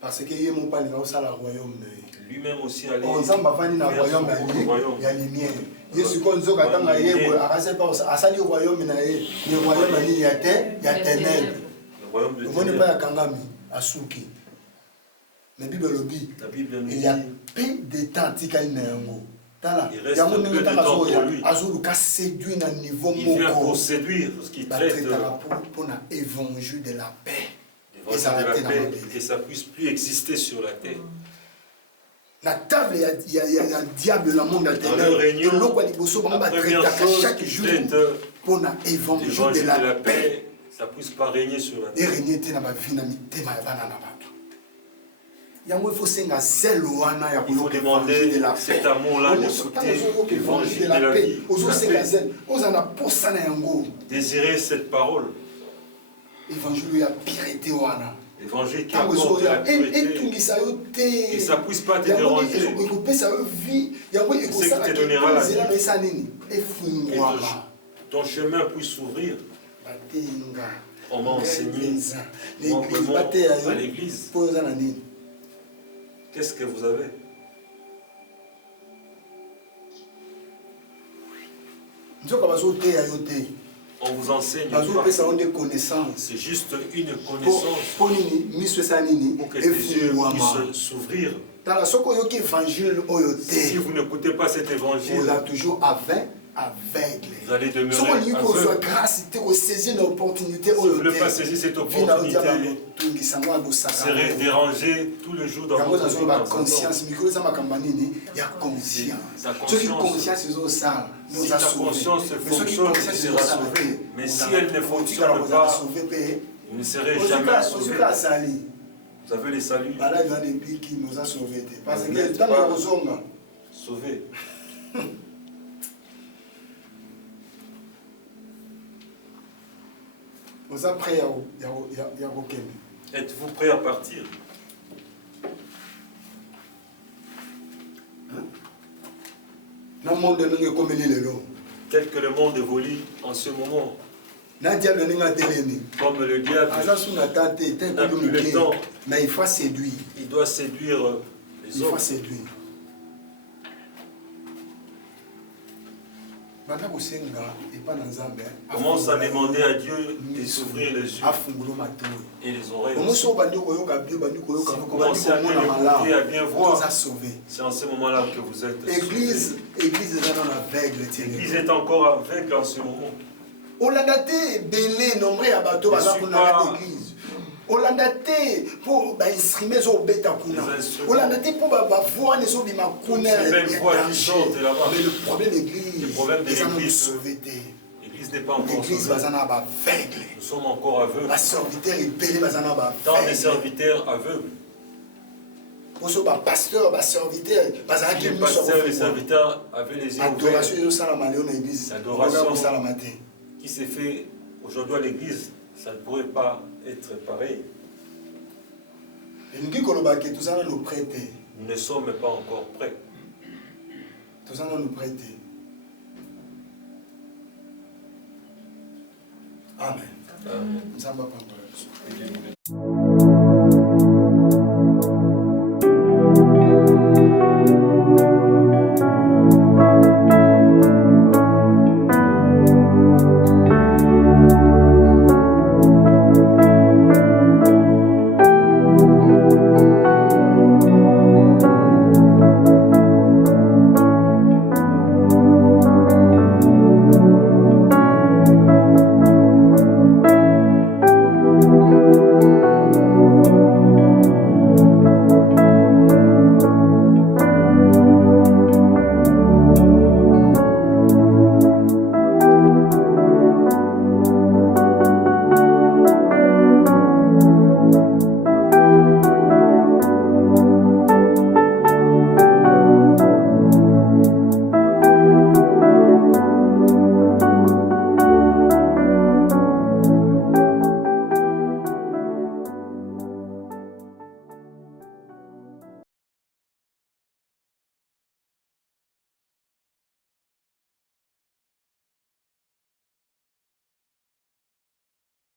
Parce que yé mon pali na osala royaume. Lui-même aussi allait. On zamba vani na royaume ya lumière. Yesu ko nzoka tanga yé akase pa asali royaume na yé. Le royaume ni ya terre, ya ténèbres. Le royaume de ténèbres. On ne pas ya kangami asuki. Mais Bible lobi. La Bible nous dit. Il y a peu de temps tikali na yango. Tala. Il reste peu de temps pour lui. Azulu ka séduire na niveau moko. Il vient pour séduire ce qui traite pour na évangile de la paix. Et ça de la paix, que ça puisse plus exister sur la terre. La table, il y a un diable dans le monde intérieur. Et l'eau, chaque jour pour na évangile de la paix, ça puisse pas régner sur la terre. Et régner dans ma vie, dans il faut il faut demander cet amour-là d'écouter l'évangile de la vie. Désirer cette parole. Évangile L'évangile qui apporte la pureté, que ça ne puisse pas te déranger. C'est ce qui te donnera la vie. Que ton chemin puisse s'ouvrir. On m'a enseigné vraiment à l'église. Qu'est-ce que vous avez? On vous enseigne. C'est juste une connaissance pour que tes yeux puissent s'ouvrir. Si vous n'écoutez pas cet évangile, vous êtes toujours aveugle. Vous allez demeurer aveugle. Si vous ne voulez pas saisir cette opportunité, vous serez dérangé tout le jour dans votre vie. Ta conscience. Si ta conscience fonctionne, tu seras sauvé. Mais si elle ne fonctionne pas, vous ne serez jamais sauvé. Vous avez les saluts. Vous n'êtes pas sauvé. Êtes-vous prêt à partir? Na monde ndenge komeli lelo. Tel que le monde évolue en ce moment, Na diable ndenge telemi. comme le diable Aza suna tante te n'a ko plus le temps, mais il faut séduire. il doit séduire les Il faut hommes. séduire. Banda kosenga epa na Nzambe. Commence à demander à Dieu de s'ouvrir les yeux Afungulo matoi. et les oreilles. Omoso bandi koyoka bio bandi Si koyoka vous ko bandi commencez à bien komona malamu. écouter, à bien voir, Vous a sauvé. c'est en ce moment-là que vous êtes sauvés. Église est dans l'aveugle. L'Église est encore aveugle en ce moment. Olanda te belé nombre ya bato Je baza suis kuna pas- na église. Olanda te pour ba instrument zo beta kuna. Les instruments. Olanda te pour ba voix ne so bima kuna. Toutes ces belles voix qui sortent là-bas. Mais le problème église. Le problème de ils en ont l'église. sauvé te. L'Église n'est pas encore L'église sauvée. baza na ba aveugle. Nous sommes encore aveugles. Ba serviteur belé baza na ba Tant des aveugle. serviteurs aveugles. Poso ba pasteur ba serviteur baza Si ki les nous pasteurs et les serviteurs avaient les yeux ouverts, adoration yo sala maleo na église. Adoration. Sala matin. qui s'est fait aujourd'hui à l'église, ça ne pourrait pas être pareil. Nous nous prêter. Nous ne sommes pas encore prêts. Tout ça nous prêter. Amen. Amen. Nous sommes pas prêts.